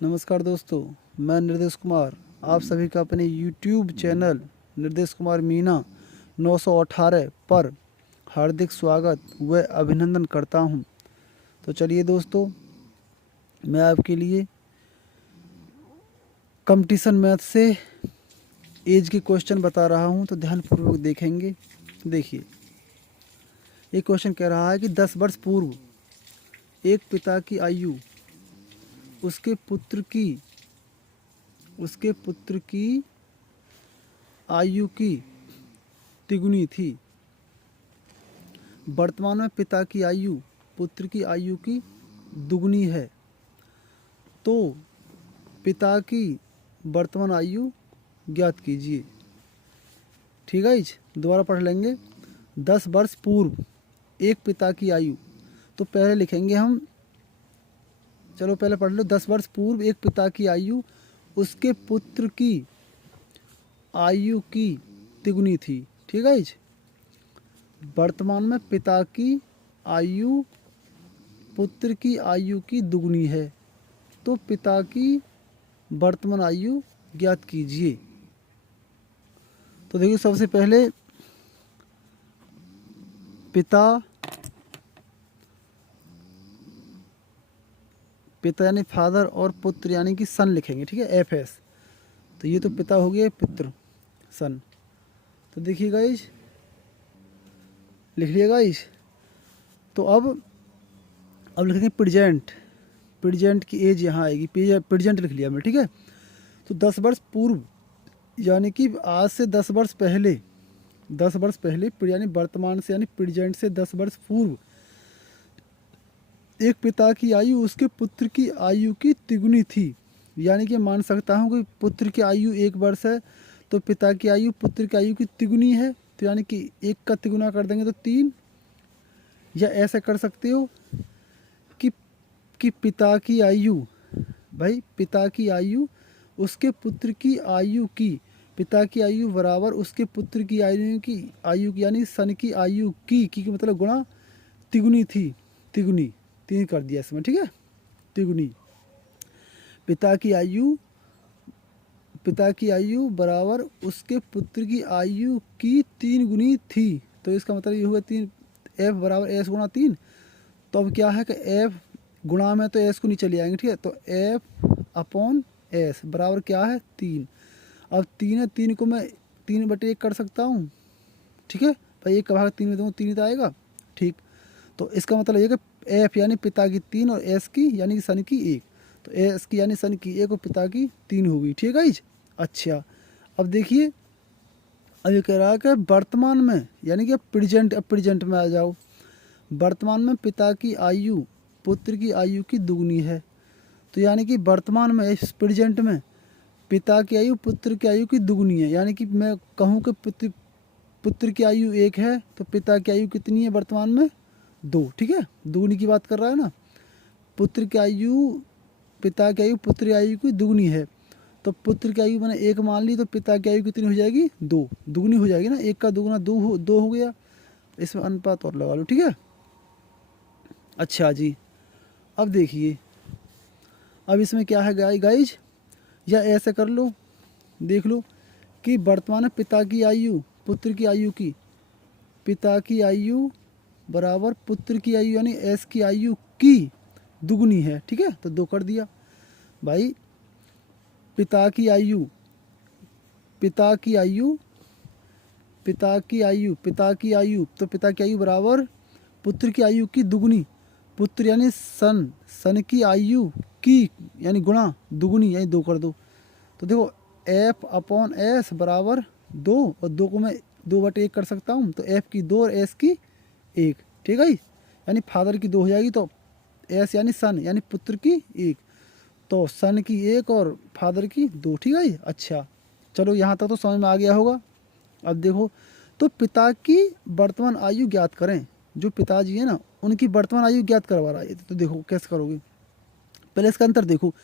नमस्कार दोस्तों, मैं निर्देश कुमार आप सभी का अपने YouTube चैनल निर्देश कुमार मीना 918 पर हार्दिक स्वागत व अभिनंदन करता हूं। तो चलिए दोस्तों, मैं आपके लिए कंपटीशन मैथ से एज के क्वेश्चन बता रहा हूं, तो ध्यानपूर्वक देखेंगे। देखिए, ये क्वेश्चन कह रहा है कि 10 वर्ष पूर्व एक पिता की आयु उसके पुत्र की आयु की तिगुनी थी। वर्तमान में पिता की आयु पुत्र की आयु की दुगनी है, तो पिता की वर्तमान आयु ज्ञात कीजिए। ठीक है, दोबारा पढ़ लेंगे। 10 वर्ष पूर्व एक पिता की आयु, तो पहले लिखेंगे हम, चलो पहले पढ़ लो। 10 वर्ष पूर्व एक पिता की आयु उसके पुत्र की आयु की तिगुनी थी। ठीक है, वर्तमान में पिता की आयु पुत्र की आयु की दुगनी है, तो पिता की वर्तमान आयु ज्ञात कीजिए। तो देखिए, सबसे पहले पिता यानी फादर और पुत्र यानी कि सन लिखेंगे। ठीक है, FS। तो ये तो पिता हो गया, पुत्र सन। तो देखिए गाइस, लिख लिया गाइस। तो अब लिखेंगे प्रेजेंट की एज यहाँ आएगी। प्रेजेंट लिख लिया मैं। ठीक है, तो 10 वर्ष पूर्व यानी कि आज से 10 वर्ष पहले, 10 वर्ष पहले यानी वर्तमान से, यानी प्रेजेंट से 10 वर्ष पूर्व एक पिता की आयु उसके पुत्र की आयु की तिगुनी थी। यानी कि मान सकता हूँ कि पुत्र की आयु 1 वर्ष है, तो पिता की आयु पुत्र की आयु की तिगुनी है। तो यानी कि 1 का तिगुना कर देंगे तो 3, या ऐसा कर सकते हो कि पिता की आयु, भाई पिता की आयु उसके पुत्र की आयु की, पिता की आयु बराबर उसके पुत्र की आयु की यानी सन की आयु की मतलब गुणा तिगुनी थी। तिगुनी 3 कर दिया इसमें। ठीक है, तिगुनी पिता की आयु बराबर उसके पुत्र की आयु की 3 गुनी थी। तो इसका मतलब ये हुआ 3, F बराबर S गुणा 3। तो अब क्या है कि F गुणा में तो S को नीचे ले आएंगे। ठीक है, तो F अपॉन S बराबर क्या है 3। अब 3 है, 3 को मैं 3/1 कर सकता हूँ। ठीक है भाई, 1 का भाग 3 में दूँ 3 ही तो आएगा। ठीक, तो इसका मतलब ये कि F यानी पिता की 3 और S की यानी कि सन की 1। तो S की यानी सन की 1 और पिता की 3 होगी। ठीक है। अच्छा, अब देखिए, अब ये कह रहा है कि वर्तमान में यानी कि प्रेजेंट में आ जाओ। वर्तमान में पिता की आयु पुत्र की आयु की दुगनी है, तो यानी कि वर्तमान में इस प्रेजेंट में पिता की आयु पुत्र की आयु की दुगनी है। यानी कि मैं कहूँ कि पुत्र की आयु 1 है, तो पिता की आयु कितनी है वर्तमान में 2। ठीक है, दुगनी की बात कर रहा है ना। पुत्र की आयु पिता की आयु पुत्र की आयु की दुगनी है, तो पुत्र की आयु मैंने 1 मान ली, तो पिता की आयु कितनी हो जाएगी 2, दुगनी हो जाएगी ना। 1 का दुगुना 2 हो गया। इसमें अनुपात और लगा लो। ठीक है, अच्छा जी। अब देखिए, अब इसमें क्या है गाइज, या ऐसे कर लो, देख लो कि वर्तमान में पिता की आयु पुत्र की आयु की, पिता की आयु बराबर पुत्र की आयु यानी S की आयु की दुगनी है। ठीक है, तो 2 कर दिया भाई। पिता की आयु तो पिता की आयु बराबर पुत्र की आयु की दुगनी, पुत्र यानी सन की आयु की यानी गुणा दुगनी यानी 2 कर दो। तो देखो F अपॉन S बराबर 2, और 2 को मैं 2/1 कर सकता हूँ, तो F की 2 और S की 1। ठीक है, यानी फादर की 2 हो जाएगी, तो S यानी सन यानी पुत्र की 1, तो सन की 1 और फादर की 2। ठीक है, अच्छा चलो यहाँ तक तो समझ में आ गया होगा। अब देखो, तो पिता की वर्तमान आयु ज्ञात करें। जो पिताजी है ना, उनकी वर्तमान आयु ज्ञात करवा रहा है। तो देखो कैसे करोगे, पहले इसका अंतर देखो।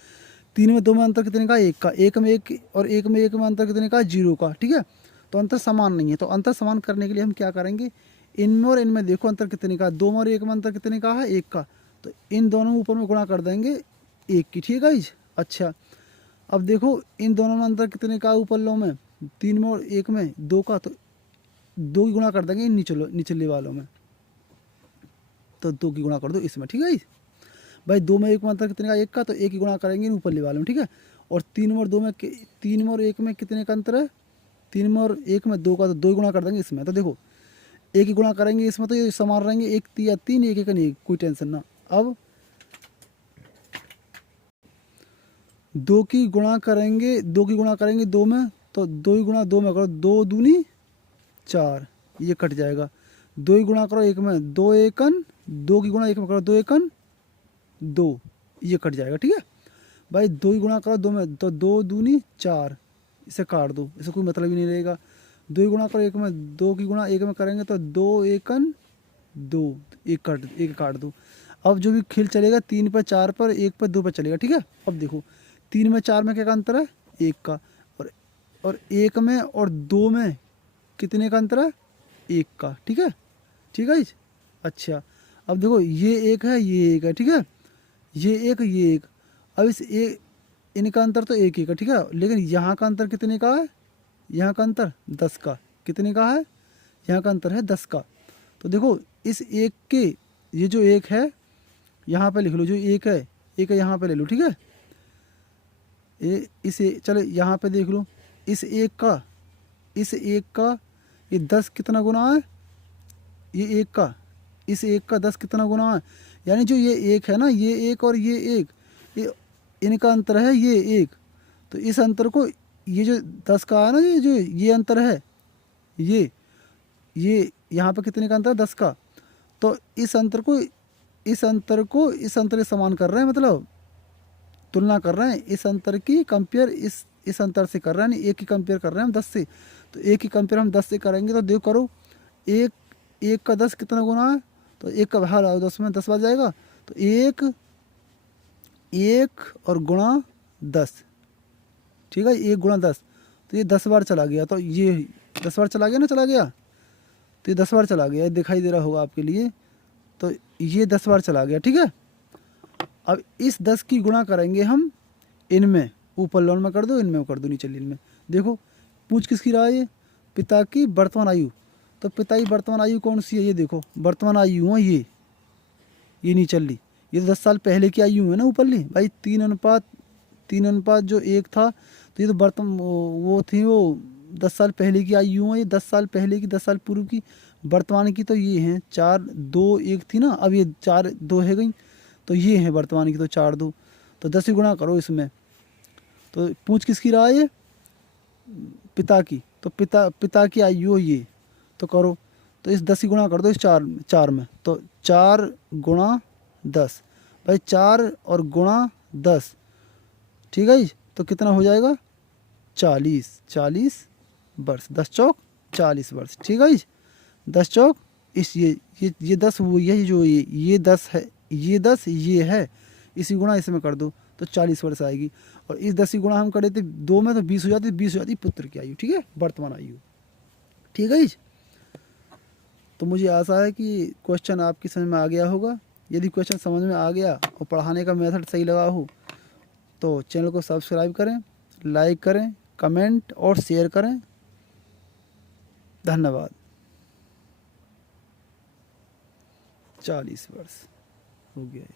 3 में 2 में अंतर कितने का 1 का, 1 में 1 और 1 में 1 में अंतर कितने का 0 का। ठीक है, तो अंतर समान नहीं है। तो अंतर समान करने के लिए हम क्या करेंगे, इनमें और इनमें देखो अंतर कितने का, 2 में और 1 में अंतर कितने का है 1 का। तो इन दोनों ऊपर में गुणा कर देंगे 1 की। ठीक है, अच्छा, अब देखो इन दोनों में अंतर कितने का ऊपर लो में, 3 में और 1 में 2 का, तो 2 की गुणा कर देंगे इन निचले वालों में, तो 2 की गुणा कर दो इसमें, ठीक है भाई। 2 में 1 में अंतर कितने का, 1 का, तो 1 की गुणा करेंगे इन ऊपरले वालों में, ठीक है। और 3 में और 2 में 3 में और 1 में कितने का अंतर है, 3 में और 1 में 2 का, तो 2 गुणा कर देंगे इसमें। तो देखो 1 की गुणा करेंगे इसमें तो ये समान रहेंगे, 1 3 3, 1 1 नहीं, कोई टेंशन ना। अब 2 की गुणा करेंगे, 2 की गुणा करेंगे 2 में, तो 2 की गुणा 2 में करो, 2 दूनी 4, ये कट जाएगा। 2 की गुणा करो 1 में, 2 एकन, 2 की गुणा 1 में करो 2 एकन 2, ये कट जाएगा, ठीक है भाई। 2 की गुणा करो 2 में, तो 2 दूनी 4, इसे काट दो, इसे कोई मतलब ही नहीं रहेगा। 2 की गुणा करो 1 में, 2 की गुणा 1 में करेंगे तो 2 एकन 2, एक काट दो। अब जो भी खेल चलेगा 3 पर 4 पर 1 पर 2 पर चलेगा, ठीक है। अब देखो 3 में 4 में क्या का अंतर है, 1 का, और 1 में और 2 में कितने का अंतर है, 1 का, ठीक है, ठीक है। अच्छा, अब देखो ये 1 है, ये 1 है, ठीक है, ये 1 ये 1। अब इस एक, इनका अंतर तो 1 1 है, ठीक है, लेकिन यहाँ का अंतर कितने का है, यहाँ का अंतर 10 का, कितने का है, यहाँ का अंतर है 10 का। तो देखो इस 1 के, ये जो 1 है यहाँ पे लिख लो, जो 1 है, 1 है यहाँ पे ले लो, ठीक है। इसे चलो यहाँ पे देख लो, इस 1 का, इस 1 का ये 10 कितना गुना है, ये 1 का, इस 1 का 10 कितना गुना है, यानी जो ये 1 है ना, ये 1 और ये 1, ये इनका अंतर है ये 1। तो इस अंतर को, ये जो 10 का है ना, ये जो ये अंतर है, ये यहाँ पे कितने का अंतर है, 10 का। तो इस अंतर को, इस अंतर को इस अंतर के समान कर रहे हैं, मतलब तुलना कर रहे हैं, इस अंतर की कंपेयर इस अंतर से कर रहे हैं, नहीं 1 की कंपेयर कर रहे हैं हम 10 से। तो 1 की कंपेयर हम 10 से करेंगे, तो देखो करो, 1 का 10 कितना गुना है, तो 1 का बाहर आओ, 10 में 10 बार जाएगा, तो 1 और गुणा 10, ठीक है, 1 गुणा 10, तो ये 10 बार चला गया, तो ये 10 बार चला गया ना, चला गया, तो ये 10 बार चला गया, दिखाई दे रहा होगा आपके लिए, तो ये 10 बार चला गया, ठीक है। अब इस 10 की गुणा करेंगे हम इनमें, ऊपर लॉन में कर दो, इनमें कर दो, नीचे इनमें। देखो पूछ किसकी रहा है, पिता की वर्तमान आयु, तो पिता की वर्तमान आयु कौन सी है, ये देखो वर्तमान आयु है ये नहीं चल रही, ये तो 10 साल पहले की आयु है ना ऊपरली भाई, 3 अनुपात जो 1 था, तो ये तो वर्तमान वो थी, वो 10 साल पहले की आयु है, ये 10 साल पहले की, 10 साल पूर्व की। वर्तमान की तो ये हैं 4 2 1 थी ना, अब ये 4 2 है गई, तो ये है वर्तमान की, तो 4 2, तो 10 ही गुणा करो इसमें। तो पूछ किसकी रहा है, पिता की, तो पिता की आयु ये, तो करो, तो इस 10 की गुणा कर दो इस 4 में, तो 4 गुणा 10 भाई, 4 और गुणा 10, ठीक है जी, तो कितना हो जाएगा 40 वर्ष, 10 चौक 40 वर्ष, ठीक है जी। 10 चौक इस ये 10 वो ये जो ये 10 है, ये 10 ये है, इसी गुणा इसमें कर दो तो 40 वर्ष आएगी। और इस 10 की गुणा हम करे थे 2 में, तो 20 हो जाती, 20 हो जाती पुत्र की आयु, ठीक है, वर्तमान आयु, ठीक है जी। तो मुझे आशा है कि क्वेश्चन आपकी समझ में आ गया होगा। यदि क्वेश्चन समझ में आ गया और पढ़ाने का मेथड सही लगा हो, तो चैनल को सब्सक्राइब करें, लाइक करें, कमेंट और शेयर करें। धन्यवाद। 40 वर्ष हो गया है।